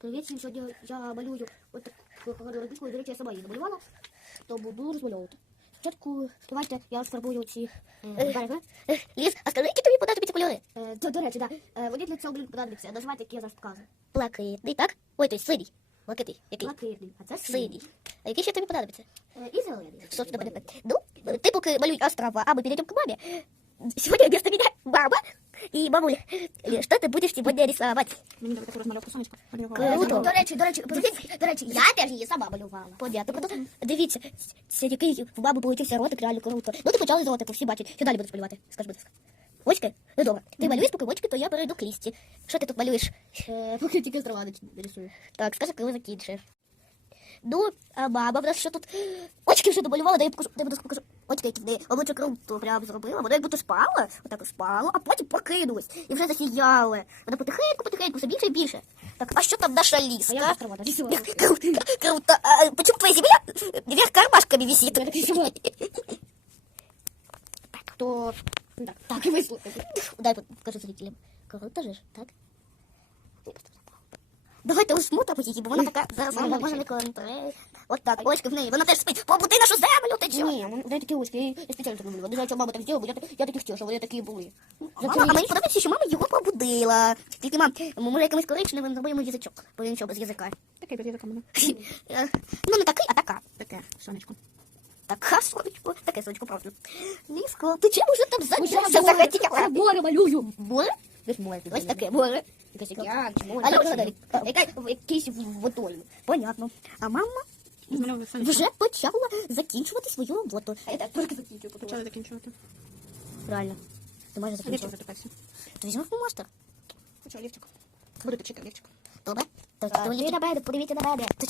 Привіт всім, сьогодні я малюю от таку робітку, до речі, я сама її намалювала, то буду розмальовувати. Спочатку давайте я розфарбую ці е, береги. Ліс, а скажи, які тобі подобаються кольори? Е, До, до речі, да. Е, Вони для цього будуть понадобитися. Називайте, які я зараз показую. Блакитний, так? Ой, той синій. Блакитний. Який? Блакитний, а це Синій. А який ще тобі подобається? Е, І зелений. Собственно. Ну, ты пока малюй острова, а мы перейдем к маме. Сегодня вместо меня мама. И, мамуль, э, что ты будешь сегодня рисовать? Мені дали таку розмальовку сонечко. Круто. До речі, до речі, подивіться, до речі, я теж її сама малювала. Понятно. Потім, дивіться, це який в мами получився ротик, реально круто. Ну, ти почали з ротику, всі бачать. Що далі будеш малювати? Скажи, будь ласка. Очки? Ну, добре. Ти малюєш поки очки, то я перейду к лісті. Що ти тут малюєш? Поки тільки нарисую. Так, скажи, коли закінчиш. Ну, а мама в нас що тут? Очки вже домалювала, дай я покажу, дай я покажу. Очки, які в неї обличчя круто прям зробила. Вона як будто спала, отак спала, а потім прокинулась. І вже засіяли. Вона потихеньку, потихеньку, все більше і більше. Так, а що там наша А я ліска? острова нарисувала. Круто, круто. А почему твоя земля вверх кармашками висит? Я такий сама. Так, то... Так, так, і вислухайте. Дай покажу зрителям. Круто же ж, так? Давайте усмутимо її, бо вона така зараз Мама, вона може, не контролює. От так, очки в неї, вона теж спить. Побуди нашу землю, ти чого? Ні, ну, дай такі очки, я я спеціально так. Не знаю, чого мама так зробила, бо я, я таки хотіла, щоб вони такі були. А, мама, а мені подобається, що мама його побудила. Тільки мам, може якимось коричневим зробимо язичок, бо він що без язика. Такий без язика мене. Е, Ну не такий, а така. Таке сонечко. Така сонечко, таке сонечко просто. Ліско, ти чим уже там Ой, за- я за- море, захотіла? море малюю. Море? Десь море. Ось таке море. Якесь океан, чи море. Ну, Якийсь водойм. Понятно. А мама. Вже почала закінчувати свою роботу. Я так тільки закінчую, потім. Почали закінчувати. Реально. Ти майже А я закінчила. затопився. Ти візьмеш мастер? Почав лівчик. Буду точити лівчик. Добре? То Так, ти ви на мене, подивіться на мене. Ти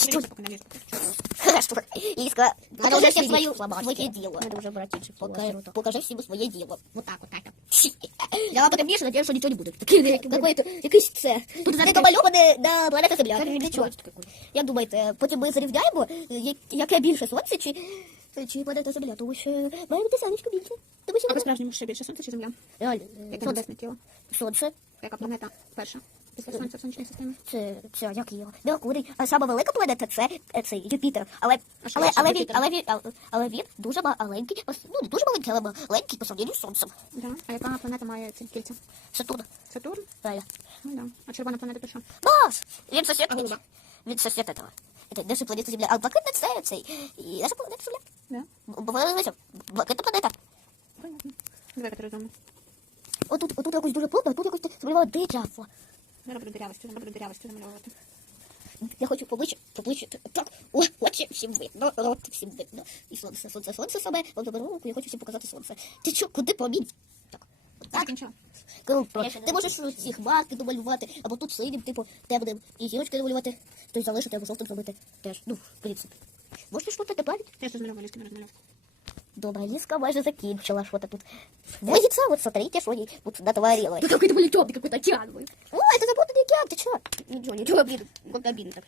Хорошо. Лиска, покажи уже всем свою, своє діло. Надо вже брати інші Покажи, всім своє діло. Вот так, вот так. Я потім більше надію, що нічого не буде. Такий Какой-то, якийсь це. Тут зараз- домальоване на планета Земля. Як думаєте, потім ми зарівняємо, я- яке більше сонце чи, чи планета Земля? Тому що має бути сонечко більше. Тому що А по-справжньому ще більше сонце чи земля? реально, Яке сонце, небесне тіло? сонце, Яка планета перша? Після сонця в сонячній це, це як його, Меркурій. А сама велика планета це, е, це Юпітер. Але, А що але, більше але, він, Юпітера? але, він, але, але він дуже маленький, ос- ну не дуже маленький, але маленький по сравненню з сонцем. Да. А яка планета має ці кільця? Сатурн, Сатурн? реально. Ну да. А червона планета то що? Марс! Він сосед. А голуба? Він сосед этого. Это наша планета Земля. А блакитна це цей. І наша планета Земля. Да. Бо вона називається блакитна планета. Понятно. Давай розумно. Отут, отут якось дуже плотно, а тут якось замалювала дерево. Зараз буду дирявостю, зараз буду дирявостю замальовувати. Я хочу поближче, поближче. Так, о, очі всім видно, рот всім видно. І сонце, сонце, сонце саме. От заберу руку, я хочу всім показати сонце. Ти що, куди помінь? Так. Так. Я Ти можеш ці хмарки домалювати, або тут синім, типу, темним, і зірочки намалювати, то й залишити, або жовтим зробити теж. Ну, в принципі. Можеш щось таке плавити? Я ж розмальовую лісками розмальовку. Добре, Лиска майже закінчила що-то тут. Боится, вот смотрите, что ей тут натворила. Ты какой-то были темный, какой-то океан. был. О, это запутанный океан, ты чё? Ничего, ничего, блин, как обидно так.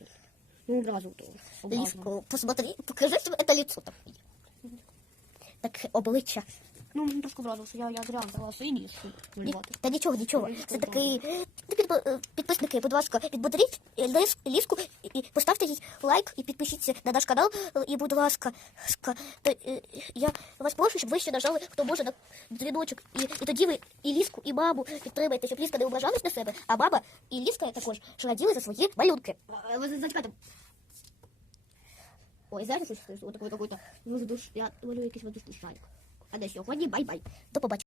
Ну, сразу то. Лиску, посмотри, покажи, что это лицо такое. Так, обличчя. Ну, мені трошки вразилося, я, я зря взяла синій Ні, та нічого, нічого. Це такий. Ти підпо- е, підписники, будь ласка, підбодріть е, лис- ліску і і поставте їй лайк і підпишіться на наш канал. Е, І, будь ласка, ска- та, е, я вас прошу, щоб ви ще нажали, хто може на дзвіночок. І, і тоді ви і ліску, і маму підтримаєте, щоб ліска не ображалась на себе, а мама і ліска також що раділи за свої малюнки. Ви зачекайте. Ой, знаєте, щось, ось такий какой-то воздуш, я малюю якийсь воздушний шарик. А де сьогодні бай-бай. До побачення.